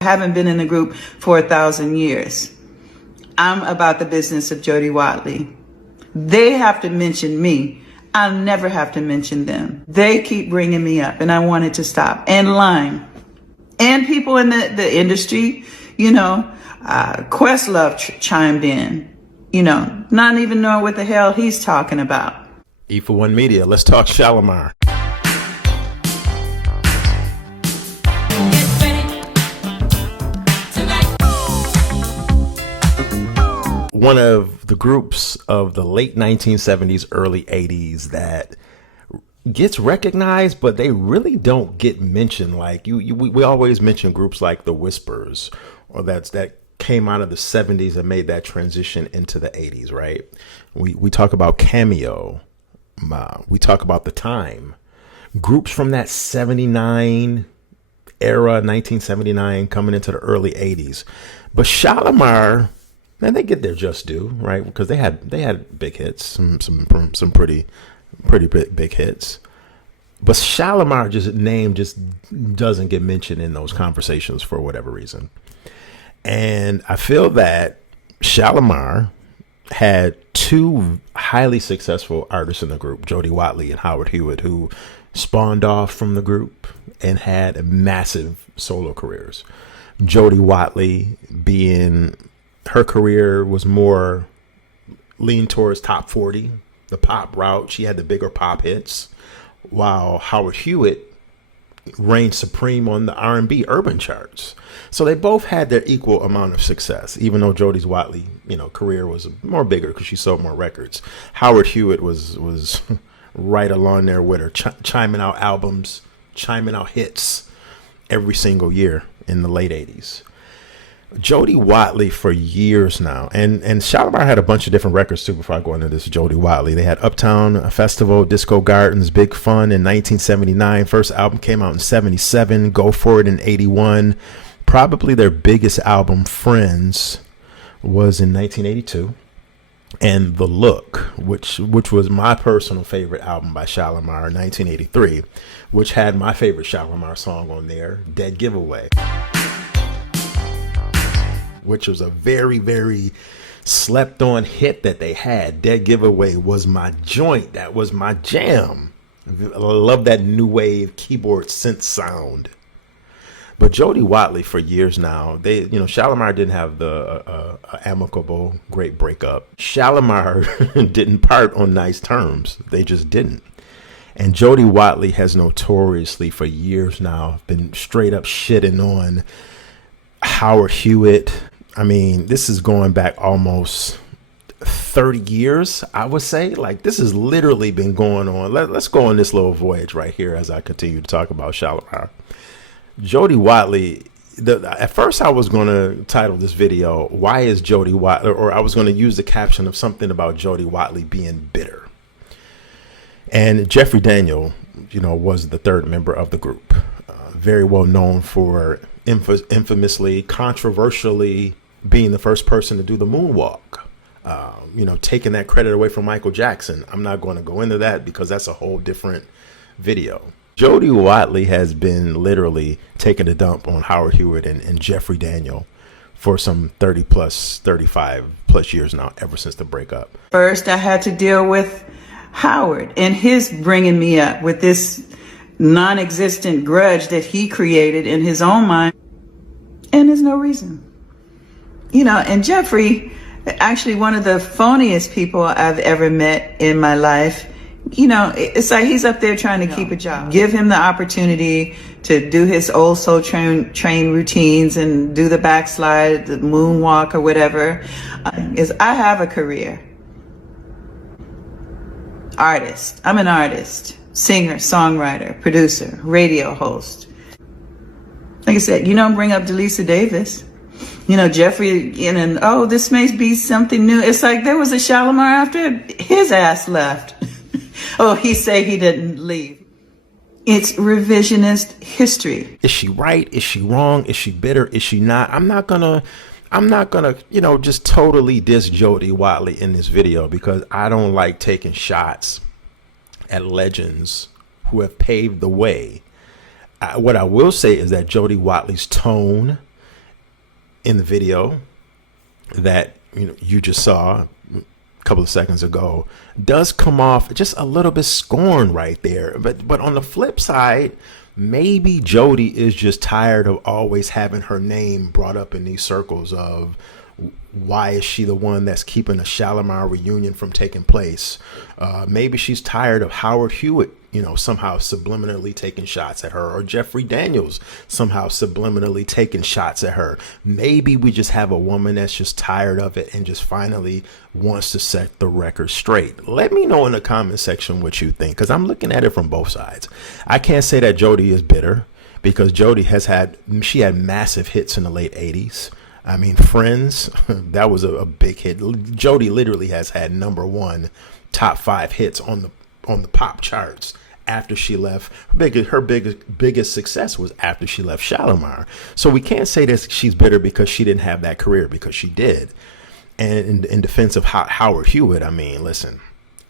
I haven't been in a group for 1,000 years. I'm about the business of Jody Watley. They have to mention me. I'll never have to mention them. They keep bringing me up, and I want it to stop. And Lime. And people in the industry, Questlove chimed in, not even knowing what the hell he's talking about. E for One Media, let's talk Shalamar. One of the groups of the late 1970s, early 80s that gets recognized, but they really don't get mentioned. Like we always mention groups like the Whispers, or that came out of the 70s and made that transition into the 80s, right? We talk about Cameo. We talk about The Time. Groups from that 79 era, 1979, coming into the early 80s. But Shalamar, man, they get their just due, right? Because they had big hits, some pretty big hits. But Shalamar name just doesn't get mentioned in those conversations for whatever reason. And I feel that Shalamar had two highly successful artists in the group, Jody Watley and Howard Hewitt, who spawned off from the group and had massive solo careers. Jody Watley, being her career was more leaned towards top 40, the pop route. She had the bigger pop hits, while Howard Hewitt reigned supreme on the R&B urban charts. So they both had their equal amount of success, even though Jody Watley, career was more bigger because she sold more records. Howard Hewitt was right along there with her, chiming out albums, chiming out hits every single year in the late 80s. Jody Watley for years now, and Shalamar had a bunch of different records too before I go into this Jody Watley. They had Uptown Festival, Disco Gardens, Big Fun in 1979. First album came out in 77, Go For It in 81. Probably their biggest album, Friends, was in 1982. And The Look, which was my personal favorite album by Shalamar in 1983, which had my favorite Shalamar song on there, Dead Giveaway, which was a very, very slept on hit that they had. Dead Giveaway was my joint. That was my jam. I love that new wave keyboard synth sound. But Jody Watley for years now, Shalamar didn't have the amicable great breakup. Shalamar didn't part on nice terms. They just didn't. And Jody Watley has notoriously for years now been straight up shitting on Howard Hewitt. I mean, this is going back almost 30 years, I would say. Like, this has literally been going on. Let's go on this little voyage right here as I continue to talk about Shalamar. Jody Watley, at first I was going to title this video, Why is Jody Watley? Or I was going to use the caption of something about Jody Watley being bitter. And Jeffrey Daniel, was the third member of the group. Very well known for infamously, controversially being the first person to do the moonwalk, taking that credit away from Michael Jackson. I'm not going to go into that because that's a whole different video. Jody Watley has been literally taking a dump on Howard Hewitt and Jeffrey Daniel for some 35 plus years now, ever since the breakup. First, I had to deal with Howard and his bringing me up with this non-existent grudge that he created in his own mind. And there's no reason. And Jeffrey, actually one of the phoniest people I've ever met in my life. It's like he's up there trying to keep a job. Give him the opportunity to do his old soul train routines and do the backslide, the moonwalk or whatever. I have a career. Artist. I'm an artist, singer, songwriter, producer, radio host. Like I said, you don't bring up Delisa Davis. Jeffrey, this may be something new. It's like there was a Shalamar after his ass left. Oh, he say he didn't leave. It's revisionist history. Is she right? Is she wrong? Is she bitter? Is she not? I'm not gonna, just totally diss Jody Watley in this video because I don't like taking shots at legends who have paved the way. What I will say is that Jody Watley's tone in the video that you just saw a couple of seconds ago does come off just a little bit scorned right there. But on the flip side, maybe Jody is just tired of always having her name brought up in these circles of why is she the one that's keeping a Shalamar reunion from taking place? Maybe she's tired of Howard Hewitt, somehow subliminally taking shots at her, or Jeffrey Daniels somehow subliminally taking shots at her. Maybe we just have a woman that's just tired of it and just finally wants to set the record straight. Let me know in the comment section what you think, because I'm looking at it from both sides. I can't say that Jody is bitter, because Jody had massive hits in the late 80s. I mean, Friends, that was a big hit. Jody literally has had #1 top 5 hits on the pop charts after she left. Her biggest success was after she left Shalamar. So we can't say that she's bitter because she didn't have that career, because she did. And in defense of Howard Hewitt, I mean, listen,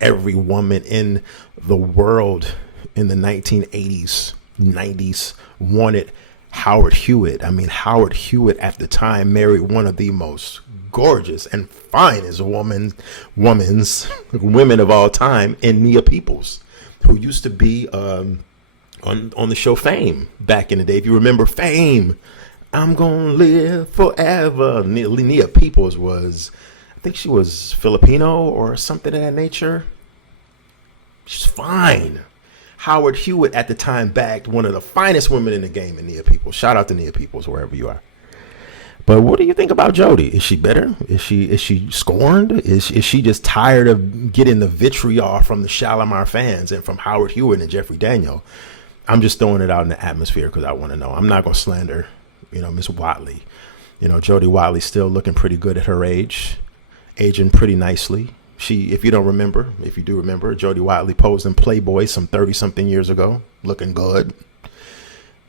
every woman in the world in the 1980s, 90s wanted Howard Hewitt. I mean, Howard Hewitt at the time married one of the most gorgeous and finest women of all time, in Nia Peoples, who used to be on the show Fame back in the day. If you remember Fame, I'm gonna live forever. Nia Peoples was, I think she was Filipino or something of that nature. She's fine. Howard Hewitt at the time backed one of the finest women in the game in Nia Peoples. Shout out to Nia Peoples, wherever you are. But what do you think about Jody? Is she bitter? Is she scorned? Is she just tired of getting the vitriol from the Shalamar fans and from Howard Hewitt and Jeffrey Daniel? I'm just throwing it out in the atmosphere because I want to know. I'm not going to slander, Miss Watley. Jody Watley still looking pretty good at her age, aging pretty nicely. If you do remember, Jody Watley posed in Playboy some 30-something years ago, looking good.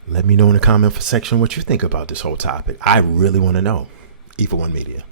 Let me know in the comment section what you think about this whole topic. I really want to know. E for One Media.